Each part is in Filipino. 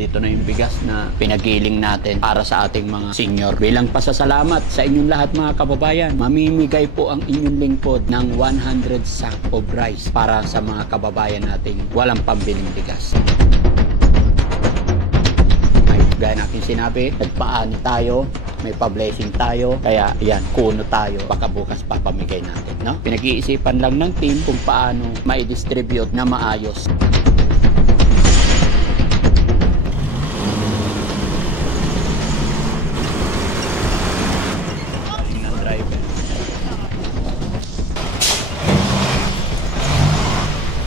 Andito na yung bigas na pinagiling natin para sa ating mga senior. Bilang pasasalamat sa inyong lahat mga kababayan, mamimigay po ang inyong lingkod ng 100 sack of rice para sa mga kababayan nating walang pambiling bigas. Gaya na aking sinabi, nagpaani tayo, may pa-blessing tayo, kaya yan, kuno tayo, baka bukas papamigay natin, no? Pinag-iisipan lang ng team kung paano mai-distribute na maayos. Ng driver.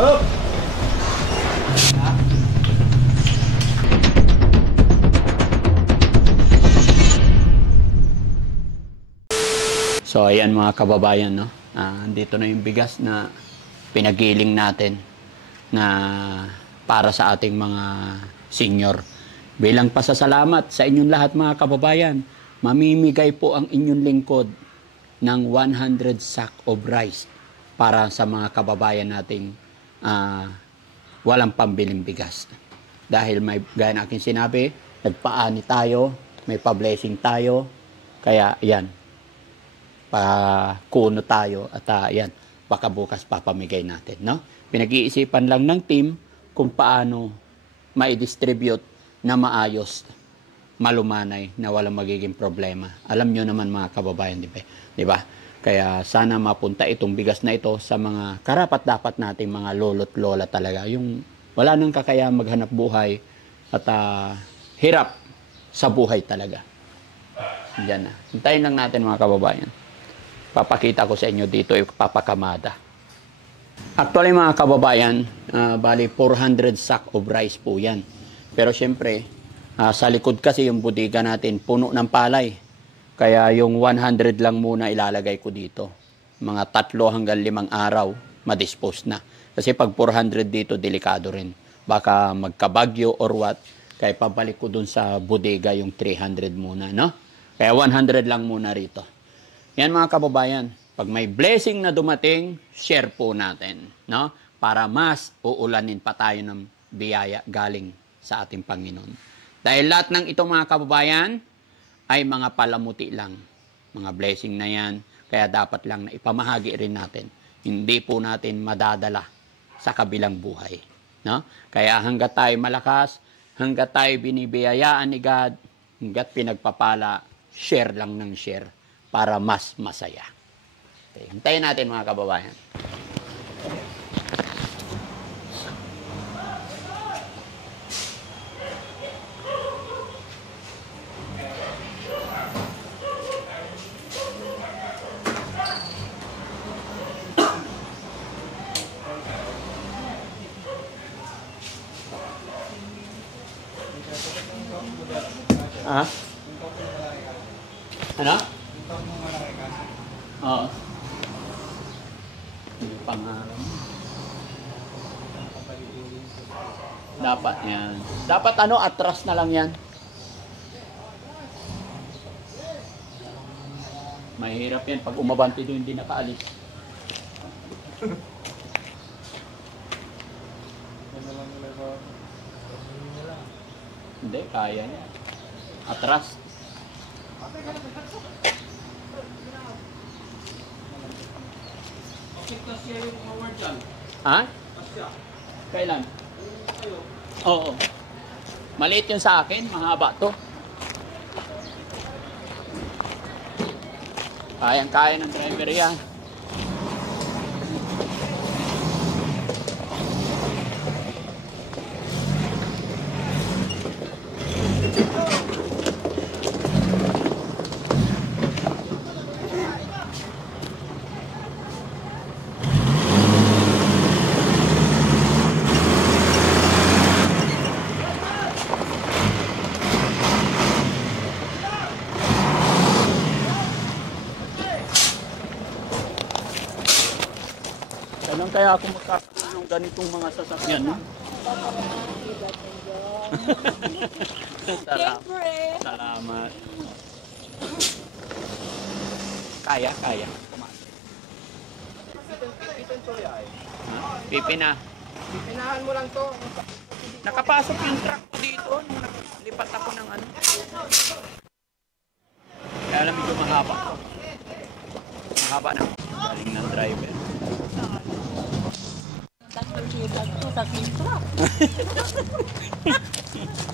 Oh! So ayan mga kababayan, no? Andito na yung bigas na pinagiling natin na para sa ating mga senior. Bilang pasasalamat sa inyong lahat mga kababayan, mamimigay po ang inyong lingkod ng 100 sack of rice para sa mga kababayan nating walang pambiling bigas. Dahil may, gaya na aking sinabi, nagpaani tayo, may pa-blessing tayo, kaya yan, kuno tayo at yan, baka bukas papamigay natin, no? Pinag-iisipan lang ng team kung paano mai-distribute na maayos, malumanay, na walang magiging problema. Alam nyo naman mga kababayan, di ba? Kaya sana mapunta itong bigas na ito sa mga karapat-dapat nating mga lolo't lola talaga, yung wala nang kakaya maghanap buhay at hirap sa buhay talaga. Diyan na. Hintayin lang natin mga kababayan. Papakita ko sa inyo dito yung papakamada. Actually mga kababayan, bali 400 sack of rice po yan. Pero syempre, sa likod kasi yung bodega natin, puno ng palay. Kaya yung 100 lang muna ilalagay ko dito. Mga 3 hanggang 5 araw, madispose na. Kasi pag 400 dito, delikado rin. Baka magkabagyo or what, kaya pabalik ko dun sa bodega yung 300 muna, no? Kaya 100 lang muna rito. Yan mga kababayan, pag may blessing na dumating, share po natin, no? Para mas uulanin pa tayo ng biyaya galing sa ating Panginoon. Dahil lahat ng ito mga kababayan ay mga palamuti lang. Mga blessing na yan, kaya dapat lang na ipamahagi rin natin. Hindi po natin madadala sa kabilang buhay, no? Kaya hanggat tayo malakas, hanggat tayo binibiyayaan ni God, hanggat pinagpapala, share lang ng share para mas masaya. Okay, hintayin natin mga kababayan. Ano? Oo. Yung pangarap. Dapat yan. Dapat atras na lang yan. Mahirap yan. Pag umabante doon, hindi nakaalis. Hindi, kaya niya. Atras. Ha? Kailan? Oo. Maliit yun sa akin, mahaba to. Kayang-kaya ng driver yan. Kailan kaya ako magkakaroon ng ganitong mga sasakyan, no? Salamat. Kaya. Pipina. Pipinahan mo lang to. Nakapasok yung truck ko dito. Lilipat ako ng ano. Kaya alam medyo mahaba. Mahaba na. Galing ng driver.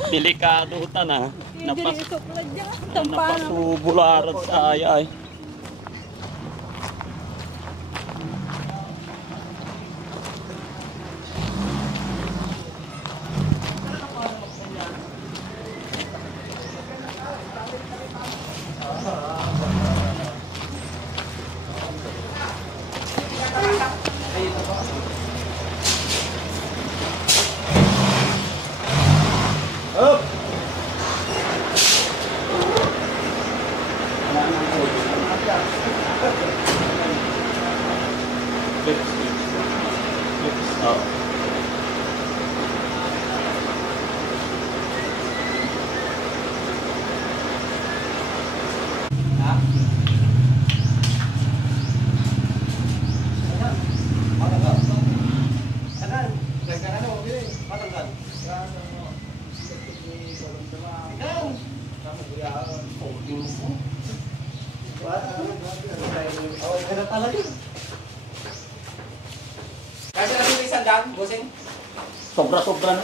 Delikado ta na. Napasubularat sa ay. Kasi natin may sandang, bossing. Sobra-sobra na.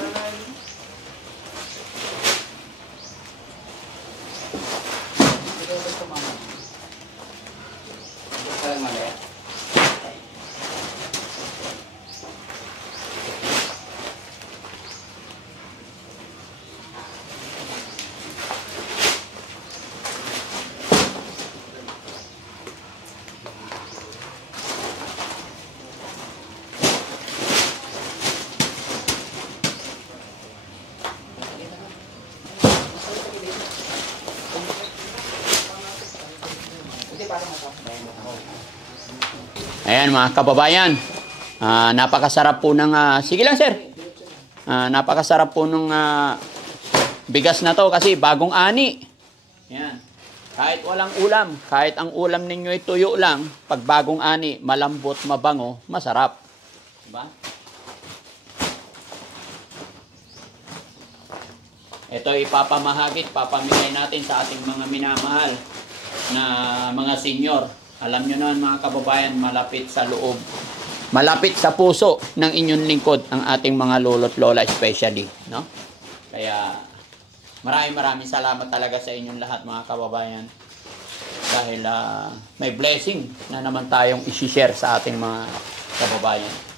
Ayan mga kababayan, napakasarap po ng, sige lang sir, napakasarap po ng bigas na to kasi bagong ani. Ayan. Kahit walang ulam, kahit ang ulam ninyo ay tuyo lang, pag bagong ani, malambot, mabango, masarap. Diba? Ito ipapamahagit, papamigay natin sa ating mga minamahal na mga senior. Alam nyo naman mga kababayan, malapit sa loob, malapit sa puso ng inyong lingkod ang ating mga lolo't lola especially. No? Kaya maraming salamat talaga sa inyong lahat mga kababayan. Dahil may blessing na naman tayong isi-share sa ating mga kababayan.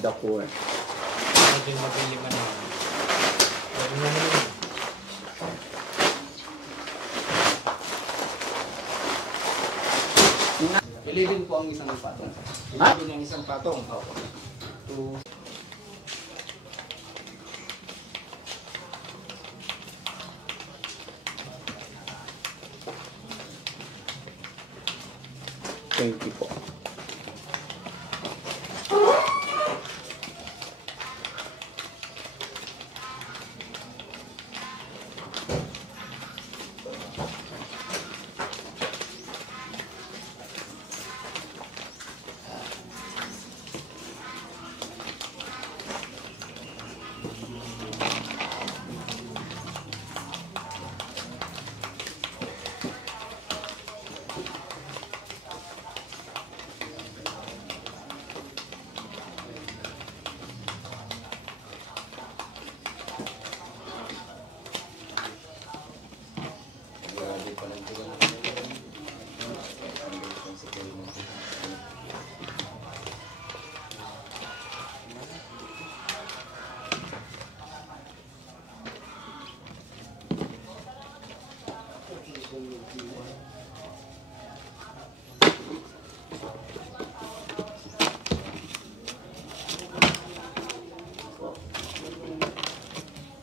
the poor. Medyo mabili man naman. Pwede na naman. Ilibin po ang isang patong. Ha? Ilibin ang isang patong. Opo. Two. Thank you po.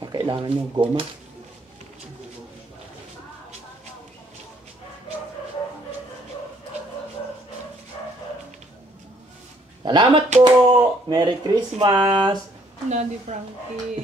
Kailangan yung goma. Salamat po! Merry Christmas! Nandy Frankie.